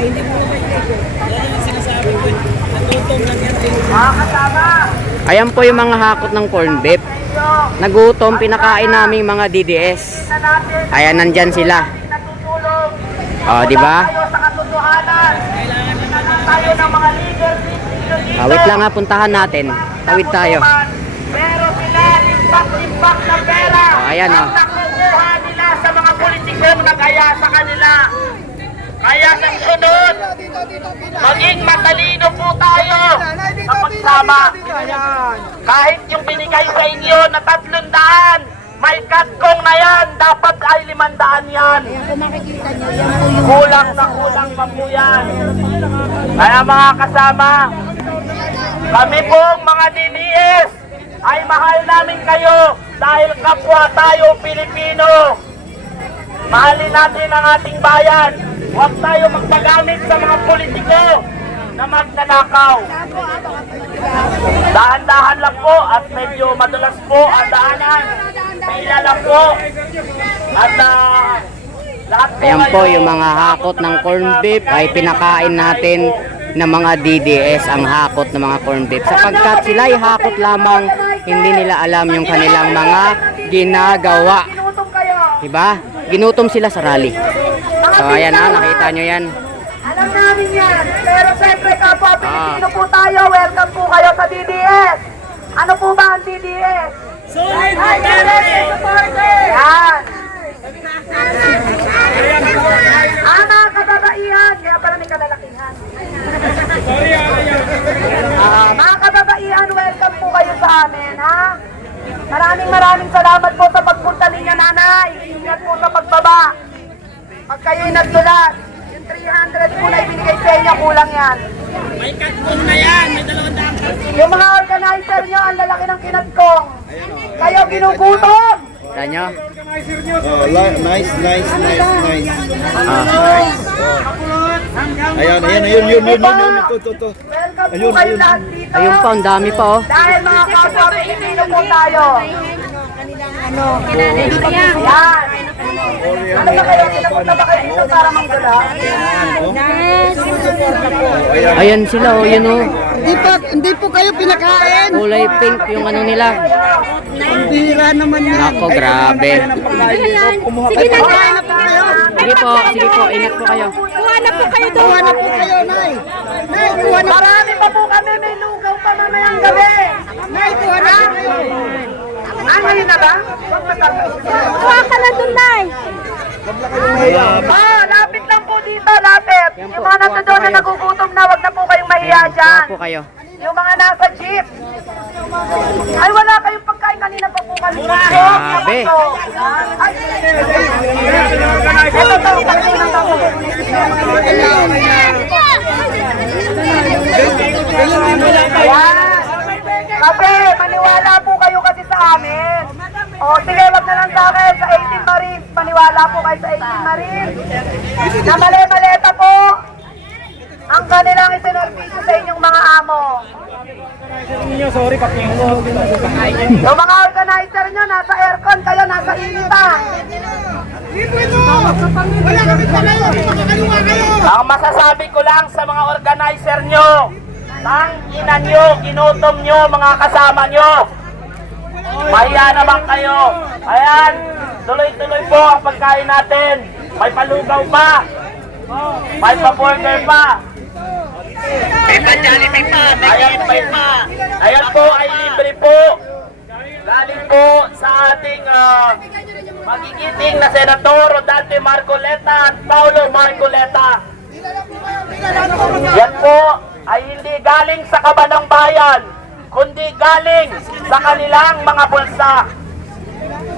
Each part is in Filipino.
hindi mo yan yung sinasabi ko. Natutong lang yan. Ayan po yung mga hakot ng corn beef. Nagutom, pinakain namin mga DDS. Ayan, nandyan sila. Oh, di ba? Wait lang ha, puntahan natin. Tawid tayo. Pero sila limpak-limpak na pera. Ayan, ang nakukuha nila sa mga politikong nag-aya sa kanila. Kaya sa sunod, maging matalino po tayo sa pagsama. Kahit yung binigay sa inyo na 300, may katkong na yan, dapat ay 500 yan. Kulang na kulang pa po yan. Kaya mga kasama, kami pong mga DDS ay mahal namin kayo dahil kapwa tayo Pilipino. Mahalin natin ang ating bayan. Huwag tayo magpagamit sa mga politiko na magnanakaw. Dahan-dahan lang po at medyo madulas po ang daanan. Pila lang po. At lahat po. Ayan po yung mga hakot ng corn beef ay pinakain natin ng mga DDS ang hakot ng mga corn beef. Sapagkat sila ay hakot lamang, hindi nila alam yung kanilang mga ginagawa. Diba? Ginutom sila sa rally. So ayan ha, nakita nyo yan. Alam namin yan. Pero siyempre kapwa Pilipino po tayo. Welcome po kayo sa DDS. Ano po ba ang DDS? Solid supporter! Yan! Mga kababaihan, kaya pala may kalalakihan. Mga kababaihan, welcome po kayo sa amin, ha? Maraming salamat po sa pagpunta ninyo, nanay. Ingat po sa pagbaba. Pag kayo'y nagdulas, yung 300 po na ibinigay sa inyo, kulang yan. May katkong na yan. May 200. Yung mga organizer nyo, ang lalaki ng kinatkong. Kayo ginugutom. Kita nyo? Oh, nice. Ayan, yun. Ito. Welcome po kayo lahat dito. Ayun pa, ang dami pa oh. Dahil mga kapwa Pilipino po tayo. Yan. Ano ba kayo? Pinapunta ba kayo dito para manggula? Ayan sila oh, yun oh. Hindi po kayo pinakain. Kulay pink yung ano nila. Bira naman yan. Nako, grabe. Sige na, kain na po kayo. Sige po, ingat po kayo. Kuha na po kayo doon. Kuha na po kayo, Nay. Nay, kuha na. Marami pa po kami. May lugaw pa mamayang gabi. Nay, kuha na po kayo. Ngayon na ba? Kuha ka na doon, Nay. Lapit lang po dito, lapit. Yung mga nasa doon na nagugutom na, wag na po kayong mahiya dyan. Po kayo. Yung mga nasa jeep. Ay, wala kayong pagkain. Kanina pa po kami. Grabe. Ay, ito to. Kape, maniwala po kayo kasi sa amin. O, sige, wag na lang sa akin. Sa 18 Marines, maniwala po kayo sa 18 Marines. Na mali-maleta po ang kanilang isinurbisyo sa inyong mga amo. Yung mga organizer nyo, nasa aircon, kayo nasa initan. Ang masasabi ko lang sa mga organizer nyo, tang ina nyo, ginutom nyo, mga kasama nyo. Mahiya naman kayo. Ayan, tuloy-tuloy po ang pagkain natin. May palugaw pa. May pa-burger pa. May pa-jollibee pa. Ayan po ay libre po. Galing po sa ating magigiting na Senator Rodante Marcoleta at Paulo Marcoleta. Yan po ay hindi galing sa kaban ng bayan, kundi galing sa kanilang mga bulsa.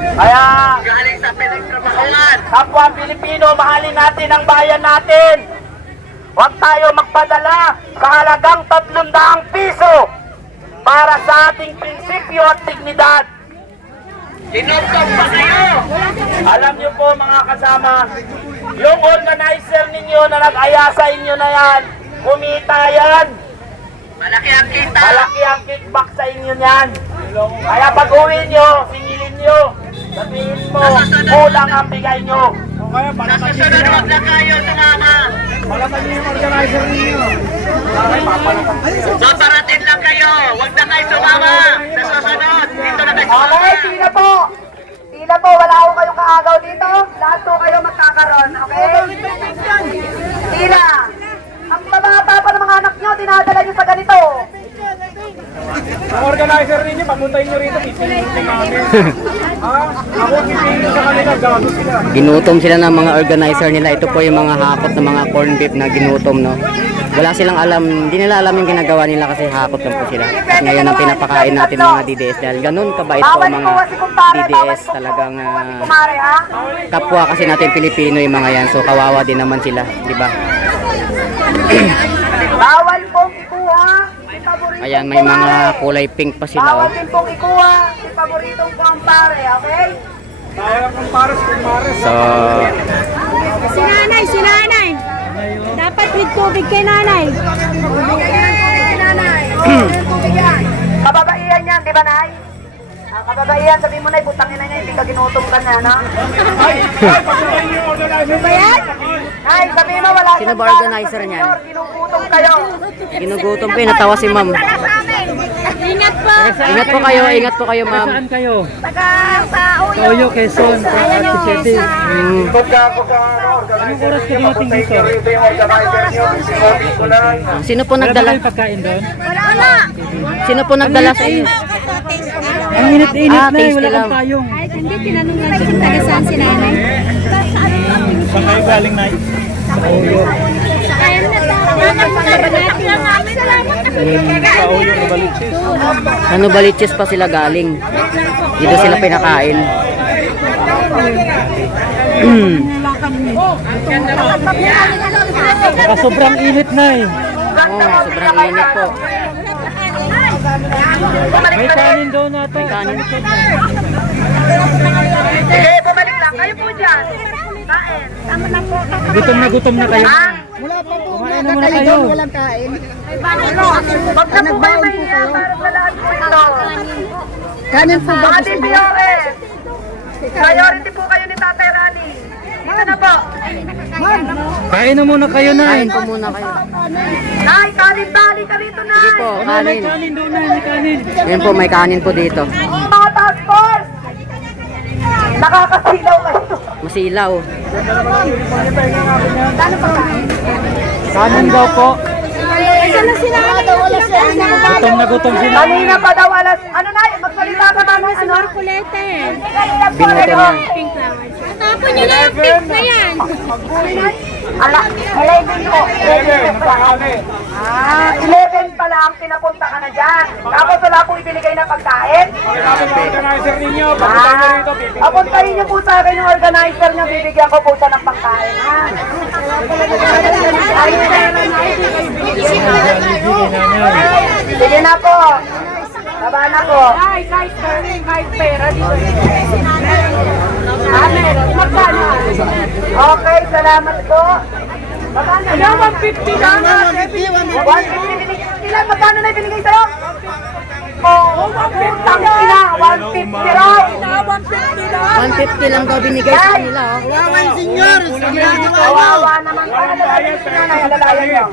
Kaya galing sa pinagtrabahuan. Kapwa Pilipino, mahalin natin ang bayan natin. Huwag tayo magpadala sa halagang 300 piso para sa ating prinsipyo at dignidad. Ginutom pa kayo. Alam niyo po mga kasama, yung organizer ninyo na nag-aya sa inyo na yan, kumita yan. Malaki ang kita. Malaki ang kickback sa inyo yan. Kaya pag uwi nyo, singilin nyo. Sabihin mo, kulang ang bigay nyo. Sa susunod, huwag na kayo sumama. So, parating lang kayo. Huwag na kayo sumama. Sa susunod, dito na kayo sumama. Okay, tila po. Tila po, wala ko kayong kaagaw dito. Lahat po kayo magkakaroon, okay? Tila. Ang bababa pa ng mga anak nyo, dinadala nyo sa ganito. Ang organizer ninyo, pamuntahin nyo rito, pipiliin namin. Ha? Ako, pipiliin sa kanila, gago sila. Ginutom sila ng mga organizer nila. Ito po yung mga hakot ng mga corn beef na ginutom, no? Wala silang alam, hindi nila alam yung ginagawa nila kasi hakot lang po sila. At ngayon ang pinapakain natin mga DDS dahil ganun kabait po ang mga DDS. Talagang Kumare, ha? kapwa kasi natin Pilipino yung mga yan. So kawawa din naman sila, di ba? Bawal pong ikuha. Paboritong Ayan, may mga kulay pink pa sila, Bawal oh. din pong ikuha. Si paboritong kumpare, okay? Sayang ang pares kung mares. So, Si nanay, si nanay. Dapat with tubig kay nanay. Kababaihan yan, di ba, Nay? Kababaihan, sabi mo, Nay, putangin na niya, hindi ka ginutom ka na, no? Ba yan? Nay, sabi mo, wala Sino ba siyang organizer tanong, niyan? senyor, ginugutom kayo. ginugutom po, natawa si ma'am. Ingat po. Ingat po kayo, ma'am. Saan kayo? Taga sa Uyo. Toyo, Quezon, Ate Mm. Anong oras ka dumating dito? Sino po nagdala? Pagkain doon? Wala. Sino po nagdala sa inyo? Ang init-init Ah, na eh, tasty wala lang. kang tayong. Ay, hindi, tinanong lang kung taga saan si nanay. Saan kayo galing na? Sa Toyo. Kaya na Sa Toyo na Baliches. Ano Baliches pa sila galing? Dito sila pinakain. Saka sobrang init na eh. Oh, sobrang init po. May kanin daw na to. Kanin. Sige, bumalik lang. Kayo po dyan. Kain. Gutom na kayo. Wala pa po. Kumain naman kayo. Walang kain. Wag na po kayo mahiya. Parang lalaan po ito. Kanin po Mga DPOS. Priority po kayo ni Tatay Rani. Dito na po. Kain na muna kayo na. Kain po muna kayo. Nay, kanin-tali ka rito, Nay. Sige po, kanin. Kanin doon na, may kanin. Yan po, may kanin po dito. Mga task force. Nakakasilaw kayo. Masilaw. Kanin daw po. Saan na si nanay? Gutom sila. Kanina pa daw alas. Ano, Nay? Magsalita ka ba ng ano? Kulete. Binoto niya. Pink flowers. Tapon nyo na yung pink na yan. Ala, 11 po. 11 pa lang, pinapunta ka na dyan. Tapos wala pong ibinigay na pagkain. Organizer ninyo, papunta nyo rito. Papuntahin niyo po sa akin yung organizer niyo, bibigyan ko po siya ng pagkain, ha? Sige na po. Baba na po. Ay, kahit pera dito. Amen. Magkano? Okay, salamat po. Magkano? 150 lang. 150. Ilan? Magkano na ibinigay sa'yo? Oo, 150 na. 150 raw. 150 lang daw binigay sa kanila, oh. Kawawa naman. Alalayan nyo.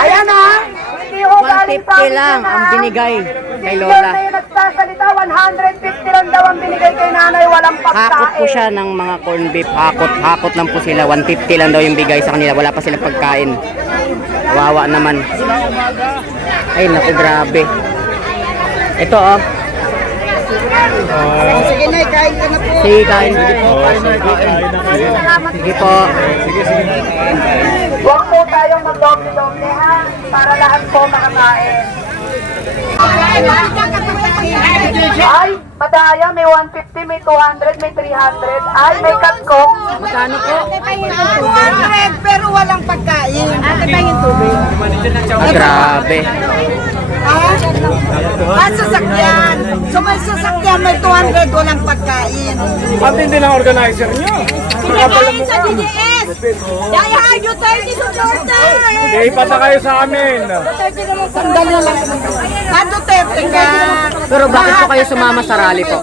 Ayan ha. Hindi ko galing sa 150 lang ang binigay kay Lola. Lola. Na yung nagsasalita, 150 lang daw ang binigay kay nanay, walang pagkain. Hakot po siya ng mga corn beef. Hakot lang po sila. 150 lang daw yung bigay sa kanila. Wala pa silang pagkain. Kawawa naman. Ay, naku, grabe. Ito, oh. Sige na, kain ka na po. Sige, kain. Sige po. Huwag po tayong mag-doble-doble ha, para lahat po makakain. Ay, madaya, may 150, may 200, may 300. Ay, may katkong. Magkano po? 200, pero walang pagkain. Ah, grabe. Sasakyan. So may sasakyan, may 200, walang pagkain. At hindi lang organizer nyo. Pinakain sa DDS. Yaya, Duterte supporter. Hindi, ipata kayo sa amin. Sandali lang. Duterte ka. Pero bakit po kayo sumama sa rally po?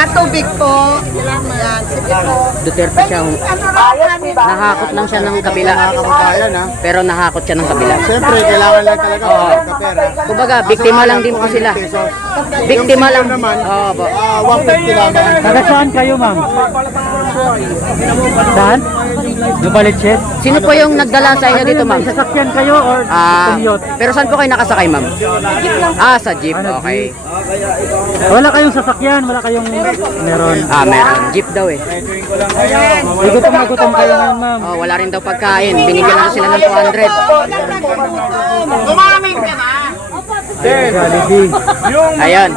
Katubig po. Yan, sige po. Duterte siya. Nahakot lang siya ng kabila. Pero nahakot siya ng kabila. Siyempre, kailangan lang talaga Oo. magkapera. Kumbaga, biktima lang din po sila. Biktima lang. naman, Oo po. 150 lamang. Taga saan kayo, ma'am? Saan? Nubalitshet? Sino po yung nagdala sa inyo dito, ma'am? Sasakyan kayo or commute? Pero saan po kayo nakasakay, ma'am? Sa jeep. Okay. Wala kayong sasakyan, wala kayong meron. Meron. Jeep daw eh. Gutom na gutom kayo ngayon, ma'am. Wala rin daw pagkain. Binigyan lang sila ng 200. Umamin ka na! Jollibee. Ayun.